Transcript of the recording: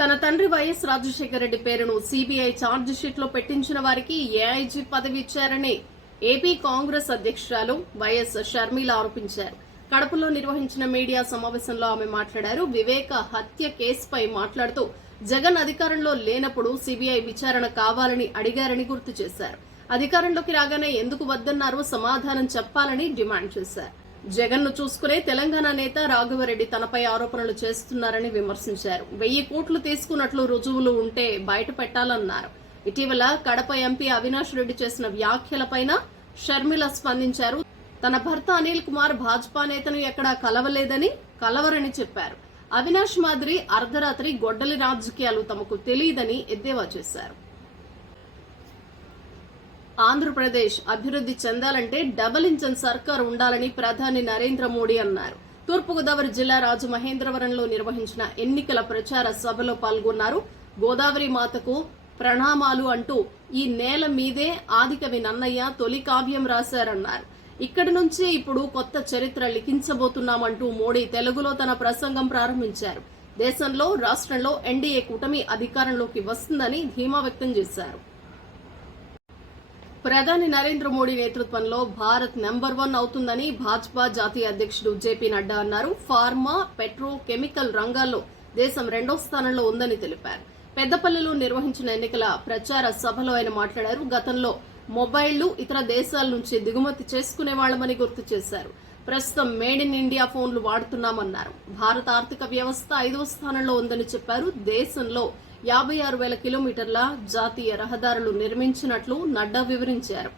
తన తండ్రి వైఎస్ రాజశేఖర రెడ్డి పేరును సిబిఐ ఛార్జ్ షీట్ లో పెట్టించిన వారికి ఏఐజీ పదవి ఇచ్చారని ఏపీ కాంగ్రెస్ అధ్యక్షురాలు వైఎస్ షర్మిల ఆరోపించారు. కడపలో నిర్వహించిన మీడియా సమావేశంలో ఆమె మాట్లాడారు. వివేక హత్య కేసుపై మాట్లాడుతూ జగన్ అధికారంలో లేనప్పుడు సిబిఐ విచారణ కావాలని అడిగారని గుర్తు చేశారు. అధికారంలోకి రాగానే ఎందుకు వద్దన్నారో సమాధానం చెప్పాలని డిమాండ్ చేశారు. జగన్ ను చూసుకునే తెలంగాణ నేత రాఘవరెడ్డి తనపై ఆరోపణలు చేస్తున్నారని విమర్శించారు. 1000 కోట్లు తీసుకున్నట్లు రుజువులు ఉంటే బయట పెట్టాలన్నారు. ఇటీవల కడప ఎంపీ అవినాష్ రెడ్డి చేసిన వ్యాఖ్యలపైన షర్మిల స్పందించారు. తన భర్త అనిల్ కుమార్ భాజపా నేతను ఎక్కడా కలవరని చెప్పారు. అవినాష్ మాదిరి అర్ధరాత్రి గొడ్డలి రాజకీయాలు తమకు తెలియదని ఎద్దేవా చేశారు. ఆంధ్రప్రదేశ్ అభివృద్ధి చెందాలంటే డబుల్ ఇంజన్ సర్కార్ ఉండాలని ప్రధాని నరేంద్ర మోడీ అన్నారు. తూర్పుగోదావరి జిల్లా రాజమహేంద్రవరంలో నిర్వహించిన ఎన్నికల ప్రచార సభలో పాల్గొన్నారు. గోదావరి మాతకు ప్రణామాలు అంటూ ఈ నేల మీదే ఆదికవి నన్నయ్య తొలి కావ్యం రాశారన్నారు. ఇక్కడి నుంచే ఇప్పుడు కొత్త చరిత్ర లిఖించబోతున్నామంటూ మోడీ తెలుగులో తన ప్రసంగం ప్రారంభించారు. దేశంలో రాష్ట్రంలో ఎన్డీఏ కూటమి అధికారంలోకి వస్తుందని ధీమా వ్యక్తం చేశారు. ప్రధాని నరేంద్ర మోడీ నేతృత్వంలో భారత్ నెంబర్ 1 అవుతుందని భాజపా జాతీయ అధ్యక్షుడు జేపీ నడ్డా అన్నారు. ఫార్మా, పెట్రో కెమికల్ రంగాల్లో దేశం 2వ స్థానంలో ఉందని తెలిపారు. పెద్దపల్లిలో నిర్వహించిన ఎన్నికల ప్రచార సభలో ఆయన మాట్లాడారు. గతంలో మొబైళ్లు ఇతర దేశాల నుంచి దిగుమతి చేసుకునేవాళ్లమని గుర్తు చేశారు. ప్రస్తుతం మేడ్ ఇన్ ఇండియా ఫోన్లు వాడుతున్నామన్నారు. భారత ఆర్థిక వ్యవస్థ 5వ స్థానంలో ఉందని చెప్పారు. దేశంలో 56,000 కిలోమీటర్ల జాతీయ రహదారులు నిర్మించినట్లు నడ్డా వివరించారు.